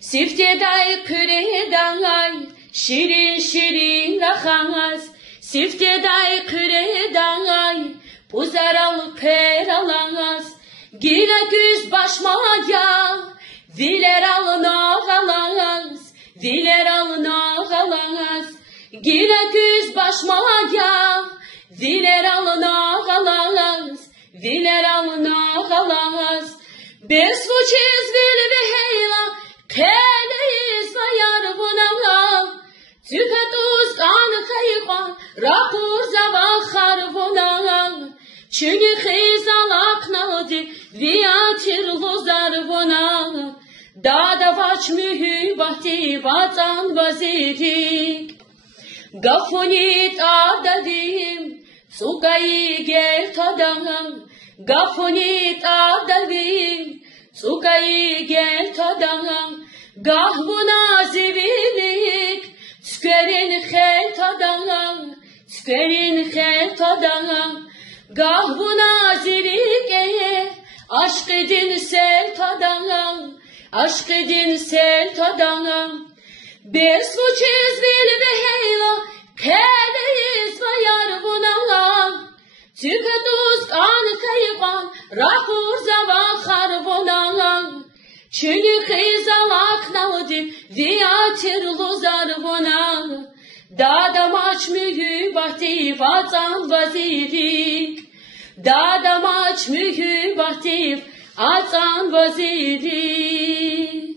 Sifteday küreday, şirin şirin rahas. Sifteday küreday, puzaralı peralas. Gile güz başmaya, viler alın ağalas. Viler alın ağalas. Gile güz başmaya, viler alın ağalas. Viler alın ağalas. Bes vuçiz vil ve heyla, keleyiz vayar vunala. Tüfetuz kan kayıpan, rakur zavahar vunala. Çünkü khizalak nadi, viyatir luzar vunala. Dada vaç mühibati vatan vazidik. Gafunit adadim, sukayı gel tadam. Gafunit adadim, sukayı gel tadam. Gahbuna zivilik, tükerin xel tadam. Tükerin xel tadam. Gahbuna zivilik, aşk edin sel tadam. Aşk edin sel tadam. Bes vuçiz vil ve heyla, keleyiz vayar vunala. Tüketuz kan kayıpan, rakur zavahar vunala. Çünkü khizalak nadi, viyatir luzar vunala. Dada maç mühibati vatan vazidik. Dada maç mühibati vatan vazidik.